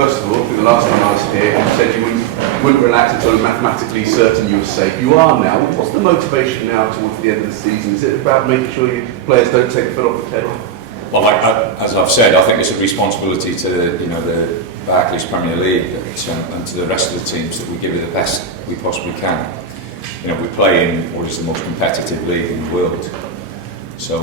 first of all, for the last time I was here, you said you wouldn't relax until you're mathematically certain you were safe. You are now. What's the motivation now towards the end of the season? Is it about making sure your players don't take the foot off the pedal? Well, as I've said, I think it's a responsibility to the Barclays Premier League and to the rest of the teams that we give it the best we possibly can. We play in what is the most competitive league in the world. So,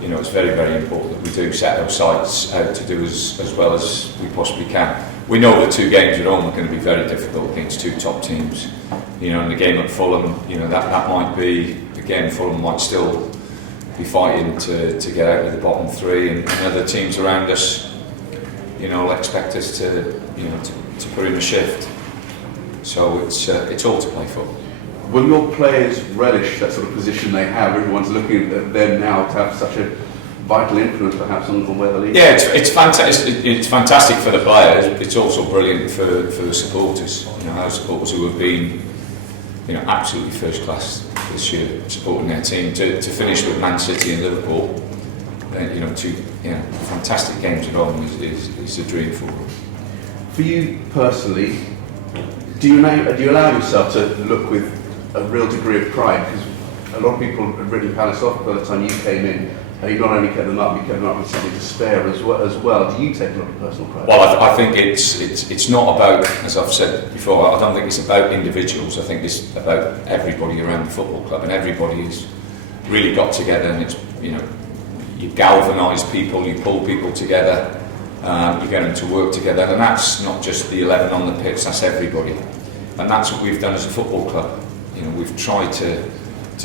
it's very, very important that we do set our sights out to do as well as we possibly can. We know the 2 games at home are going to be very difficult against 2 top teams. And the game at Fulham, that might be, again, Fulham might still be fighting to get out of the bottom 3, and other teams around us, expect us to put in a shift. So it's all to play for. Will your players relish that sort of position they have? Everyone's looking at them now to have such a vital influence, perhaps, on where the league. Yeah, it's fantastic. It's fantastic for the players. It's also brilliant for the supporters. Our supporters who have been, absolutely first class this year, supporting their team. To finish with Man City and Liverpool, 2 fantastic games at home is a dream for them. For you personally, do you allow yourself to look with a real degree of pride? Because a lot of people had written Palace off by the time you came in, and you not only kept them up, you kept them up with something to spare as well. Do you take a lot of personal pride? Well, I think it's not about, as I've said before, I don't think it's about individuals. I think it's about everybody around the football club, and everybody has really got together, and it's you galvanise people, you pull people together, you get them to work together, and that's not just the 11 on the pitch, that's everybody. And that's what we've done as a football club. We've tried to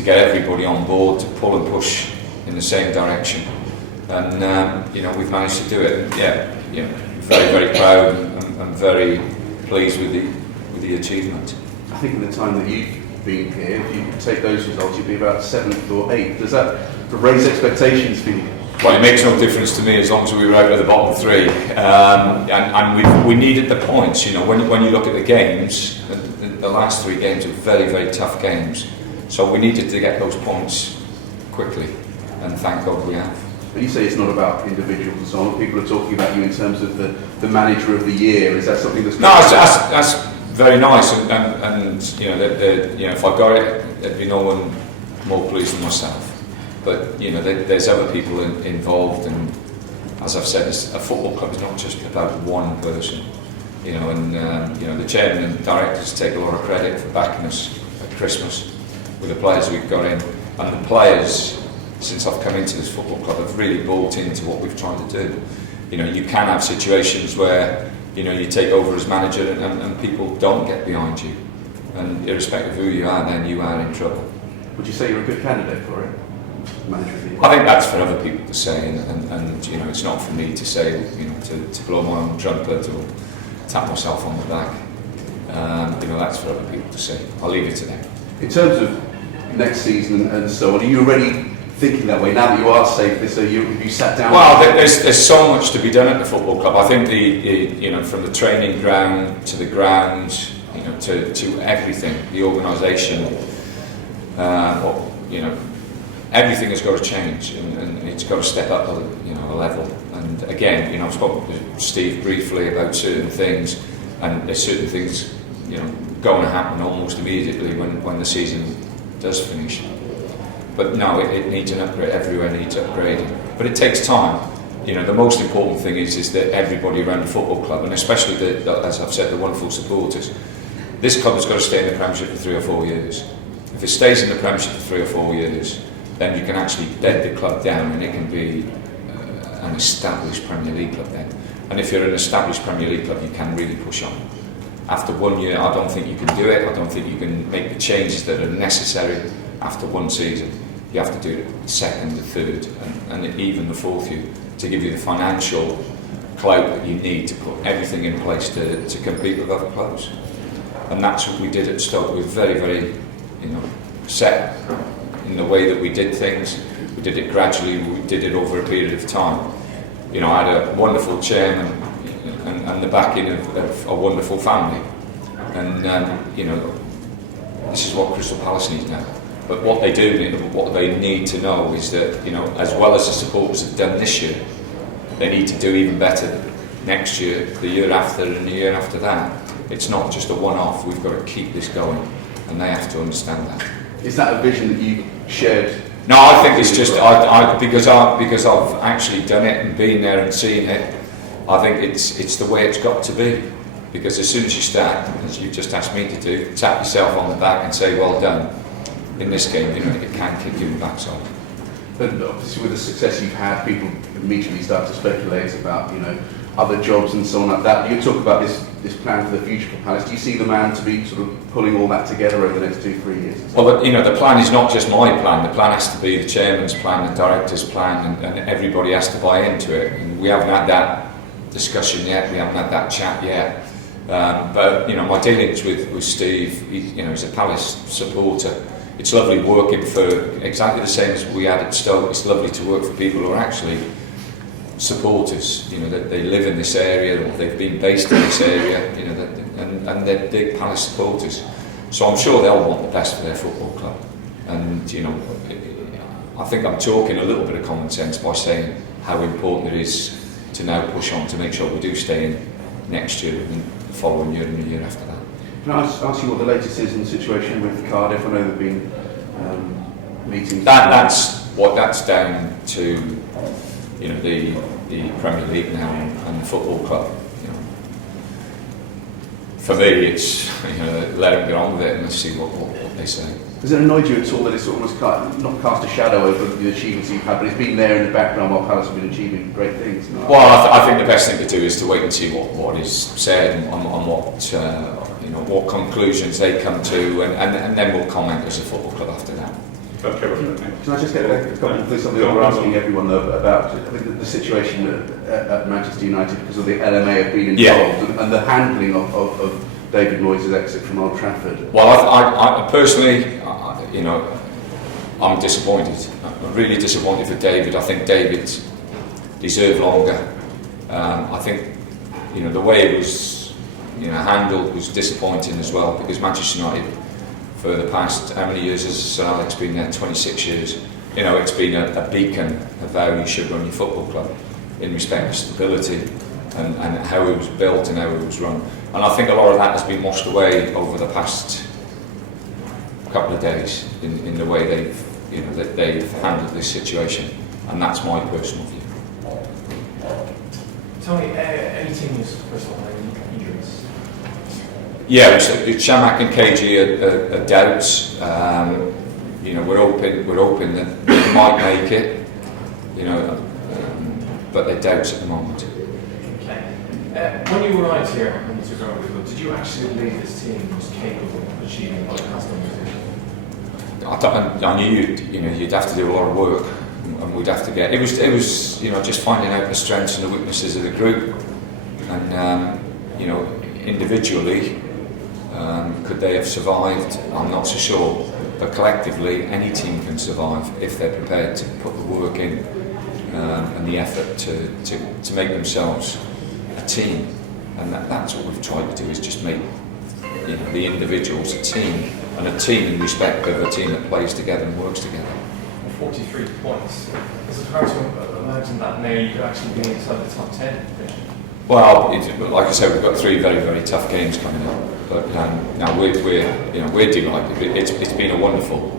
get everybody on board, to pull and push in the same direction, and we've managed to do it. Very, very proud and very pleased with the achievement. I think in the time that you've been here, if you take those results, you'd be about 7th or 8th. Does that raise expectations for you? Well, it makes no difference to me as long as we were out of the bottom 3, and we needed the points. When you look at the games, the last 3 games are very, very tough games, so we needed to get those points quickly, and thank God we have. But you say it's not about individuals and so on. People are talking about you in terms of the manager of the year. Is that something that's... No, that's very nice, and if I got it, there'd be no one more pleased than myself. But there's other people involved, and as I've said, a football club is not just about one person. The chairman and directors take a lot of credit for backing us at Christmas with the players we've got in, and the players, since I've come into this football club, have really bought into what we've tried to do. You can have situations where you take over as manager and people don't get behind you, and irrespective of who you are, then you are in trouble. Would you say you're a good candidate for it? Manager of the year? I think that's for other people to say, and it's not for me to say, to blow my own trumpet or tap myself on the back. That's for other people to say. I'll leave it to them. In terms of next season and so on, are you already thinking that way now that you are safe? Have you sat down? Well, there's so much to be done at the football club. I think from the training ground to the ground, to everything, the organisation, everything has got to change, and it's got to step up a level. And again, I've spoken to Steve briefly about certain things, and there's certain things going to happen almost immediately when the season does finish. But no, it needs an upgrade. Everywhere needs upgrading, but it takes time. The most important thing is that everybody around the football club, and especially as I've said, the wonderful supporters. This club has got to stay in the Premiership for 3 or 4 years. If it stays in the Premiership for 3 or 4 years, then you can actually bed the club down, and it can be an established Premier League club then. And if you're an established Premier League club, you can really push on. After 1 year, I don't think you can do it. I don't think you can make the changes that are necessary after 1 season. You have to do it the 2nd, the 3rd, and even the 4th year to give you the financial clout that you need to put everything in place to compete with other clubs. And that's what we did at Stoke. We were very, very, set in the way that we did things. We did it gradually. We did it over a period of time. I had a wonderful chairman and the backing of a wonderful family. And this is what Crystal Palace needs now. But what they need to know is that, as well as the supporters have done this year, they need to do even better next year, the year after, and the year after that. It's not just a one-off. We've got to keep this going, and they have to understand that. Is that a vision that you shared? No, I think it's just because I've actually done it and been there and seen it. I think it's the way it's got to be. Because as soon as you start, as you've just asked me to do, tap yourself on the back and say, well done. In this game, you know, it can kick you in the backside. But obviously with the success you've had, people immediately start to speculate about, you know, other jobs and so on like that. You talk about this plan for the future for Palace. Do you see the man to be sort of pulling all that together over the next 2-3 years? Well, you know, the plan is not just my plan. The plan has to be the chairman's plan, the director's plan, and everybody has to buy into it. And we haven't had that discussion yet. We haven't had that chat yet. But you know, my dealings with Steve, he's a Palace supporter. It's lovely working for exactly the same as we had at Stoke. It's lovely to work for people who are actually supporters. You know, that they live in this area or they've been based in this area. You know, and they're big Palace supporters. So I'm sure they'll want the best for their football club. And you know, I think I'm talking a little bit of common sense by saying how important it is to now push on to make sure we do stay in next year and the following year and the year after that. Can I ask you what the latest is in the situation with Cardiff? I know there have been meetings. That's down to, you know, the Premier League now and the football club. You know, for me, it's, you know, let them get on with it and let's see what they say. Has it annoyed you at all that it's almost not cast a shadow over the achievements you've had, but it's been there in the background while Palace have been achieving great things? You know? Well, I think the best thing to do is to wait and see what is said and on what conclusions they come to, and then we'll comment as a football club after that. Can I just get a couple of things? Something that we're asking everyone though about the situation at Manchester United because of the LMA have been involved and the handling of David Moyes' exit from Old Trafford. Well, I personally, you know, I'm disappointed. I'm really disappointed for David. I think David deserved longer. I think, you know, the way it was, you know, handled was disappointing as well, because Manchester United, for the past, how many years has Sir Alex been there? 26 years. You know, it's been a beacon of how you should run your football club in respect of stability and how it was built and how it was run. And I think a lot of that has been washed away over the past couple of days in the way they've handled this situation, and that's my personal view. Tell me, any teams, first of all, any injuries? Yeah, Shamak and KG are doubts. You know, we're hoping that they might make it. You know, but they're doubts at the moment. Okay. When you arrived here and you took over the club, did you actually believe this team was capable of achieving what it has done with you? I knew you'd have to do a lot of work, and we'd have to get. It was you know, just finding out the strengths and the weaknesses of the group, and you know, individually, could they have survived? I'm not so sure, but collectively, any team can survive if they're prepared to put the work in and the effort to make themselves a team, and that's what we've tried to do, is just make, you know, the individuals a team, and a team in respect of a team that plays together and works together. 43 points. Is it hard to imagine that now you could actually be inside the top 10? Well, like I said, we've got 3 very, very tough games coming up, but now we're delighted. It's been a wonderful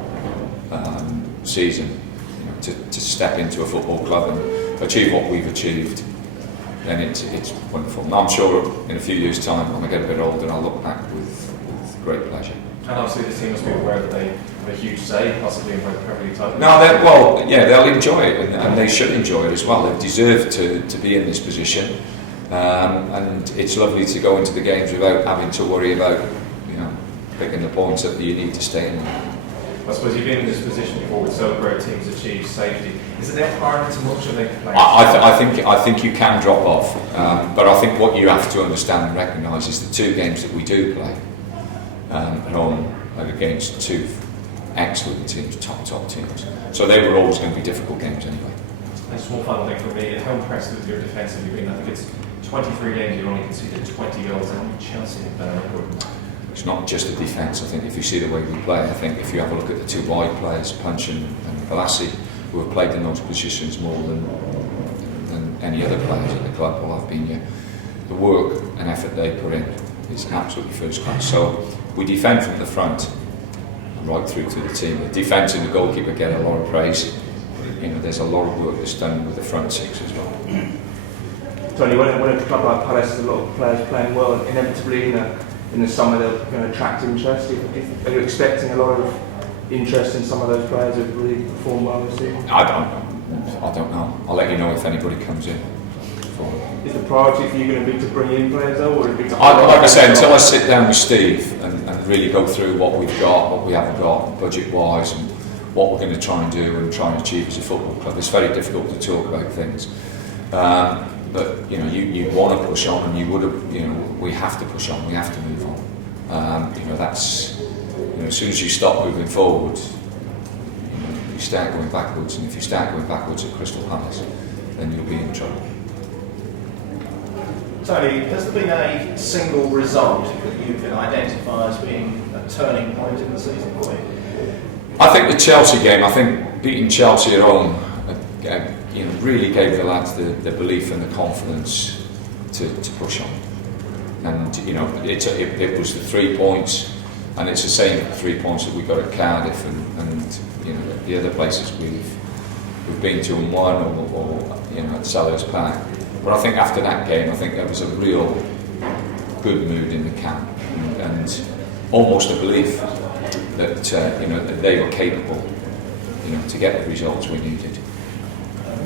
season, you know, to step into a football club and achieve what we've achieved. And it's wonderful. And I'm sure in a few years' time, when I get a bit older, I'll look back with great pleasure. And obviously the team must be aware that they have a huge say, possibly in where the Premier League title. No, they'll enjoy it, and they should enjoy it as well. They deserve to be in this position, and it's lovely to go into the games without having to worry about, you know, picking the points that you need to stay in. I suppose you've been in this position before with so great teams achieve safety. Is it then harder to motivate the players? I think you can drop off, but I think what you have to understand and recognise is the 2 games that we do play at home are against 2 excellent teams, top teams. So they were always going to be difficult games anyway. And just one final thing for me, how impressed with your defence have you been? I think it's 23 games, you've only conceded 20 goals, and Chelsea have been a record. It's not just the defence. I think if you see the way we play, I think if you have a look at the 2 wide players, Punch and Balassi, who have played in those positions more than any other players at the club, well, I've been here. the work and effort they put in is absolutely first class. So we defend from the front right through to the team. The defence and the goalkeeper get a lot of praise. You know, there's a lot of work that's done with the front six as well. Tony, when a club like Pulis has a lot of players playing well, inevitably in the summer they're going to attract interest. Are you expecting a lot of interest in some of those players who really perform well this season? I don't know. I'll let you know if anybody comes in. Is the priority for you going to be to bring in players though, or would it be to... Like I said, until I sit down with Steve and really go through what we've got, what we haven't got, budget-wise, and what we're going to try and do and try and achieve as a football club, it's very difficult to talk about things. But you know, you want to push on, and you would have. You know, we have to push on. We have to move on. You know, that's. You know, as soon as you stop moving forward, you know, you start going backwards, and if you start going backwards at Crystal Palace, then you'll be in trouble. Tony, has there been a single result that you can identify as being a turning point in the season for you? I think the Chelsea game. I think beating Chelsea at home, you know, really gave the lads the belief and the confidence to push on. And you know, it was the 3 points, and it's the same 3 points that we got at Cardiff and you know the other places we've been to and won, or you know at Sellers Park. But I think after that game, I think there was a real good mood in the camp, and almost a belief that you know that they were capable, you know, to get the results we needed.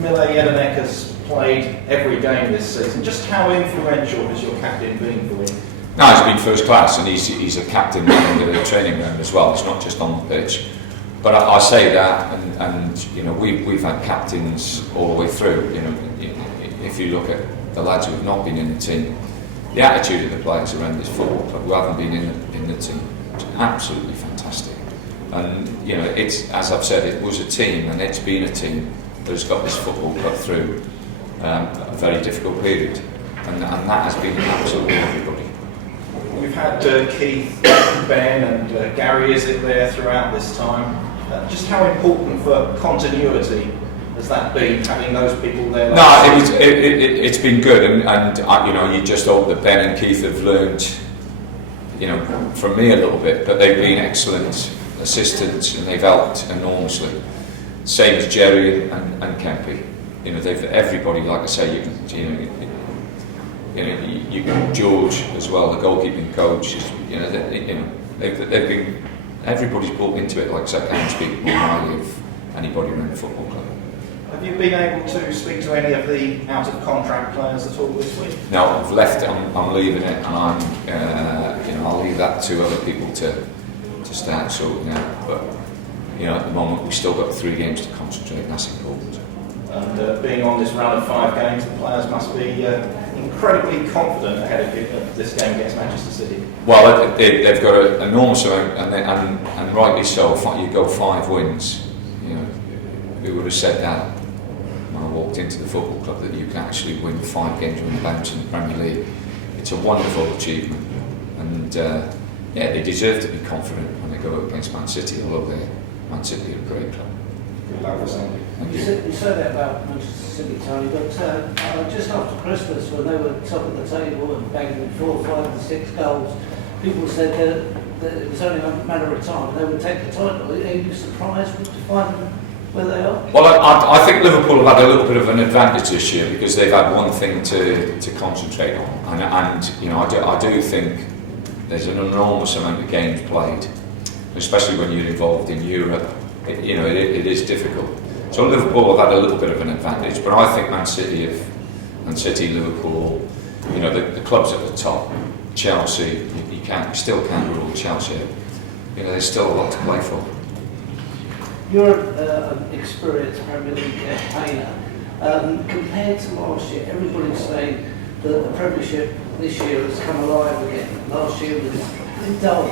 Mile Jedinek has played every game this season. Just how influential has your captain been for you? No, he's been first class, and he's a captain in the training ground as well. It's not just on the pitch. But I say that, and you know, we've had captains all the way through. You know, if you look at the lads who have not been in the team, the attitude of the players around this football club who haven't been in the team is absolutely fantastic. And you know, it's, as I've said, it was a team, and it's been a team that has got this football club through a very difficult period, and that has been absolutely everybody. We've had Keith, Ben and Gary Izzet there throughout this time. Just how important for continuity has that been, having those people there? No, it's been good, and you know, you just hope that Ben and Keith have learned, you know, from me a little bit, but they've been excellent assistants and they've helped enormously. Same as Jerry and Kempy. You know, everybody, like I say, you can George as well, the goalkeeping coach. They've been, everybody's brought into it. Like I said, I can't speak more highly of anybody around the football club. Have you been able to speak to any of the out of contract players at all this week? No, I've left. I'm leaving it, and I'll leave that to other people to start sorting out. But you know, at the moment we've still got 3 games to concentrate, and that's important. And being on this run of 5 games, the players must be incredibly confident ahead of this game against Manchester City. Well, they've got an enormous amount, and rightly so. You go 5 wins. You know, who would have said that when I walked into the football club, that you can actually win 5 games on the bounce in the Premier League? It's a wonderful achievement, and yeah, they deserve to be confident when they go up against Man City, although Man City are a great club. Good luck with Sunday. You said that about Manchester City, Tony, but just after Christmas, when they were top of the table and banging 4, 5 and 6 goals, people said that it was only a matter of time they would take the title. Are you surprised to find where they are? Well, I think Liverpool have had a little bit of an advantage this year because they've had one thing to concentrate on, and you know, I do think there's an enormous amount of games played, especially when you're involved in Europe. It is difficult. So Liverpool have had a little bit of an advantage, but I think Man City, Liverpool, you know, the clubs at the top, Chelsea, you still can't rule Chelsea out. You know, there's still a lot to play for. You're an experienced Premier League campaigner. Compared to last year, everybody's saying that the Premiership this year has come alive again. Last year was dull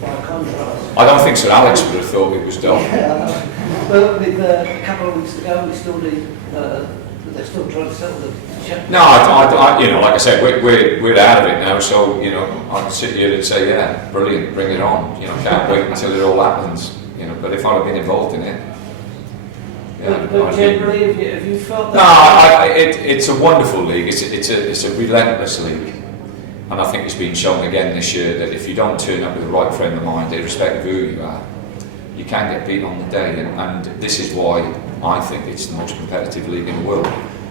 by contrast. I don't think Sir Alex would have thought it was dull. Yeah, but with a couple of weeks to go, we still need. They're still trying to settle the. No, I you know, like I said, we're out of it now. So you know, I can sit here and say, yeah, brilliant, bring it on. You know, can't wait until it all happens. You know, but if I'd have been involved in it, But generally, have you felt No, that? it's a wonderful league. It's a relentless league, and I think it's been shown again this year that if you don't turn up with the right frame of mind, irrespective of who you are, you can get beat on the day. And this is why I think it's the most competitive league in the world.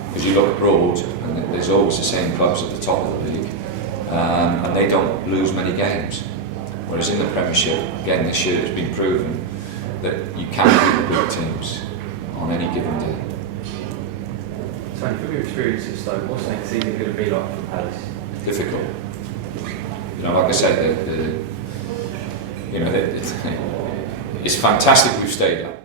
Because you look abroad, and there's always the same clubs at the top of the league, and they don't lose many games. Whereas in the Premiership, again this year, it's been proven that you can beat the big teams on any given day. Tony, from your experience at Stoke, what's next season going to be like for Palace? Difficult. You know, like I said, it's fantastic we've stayed up.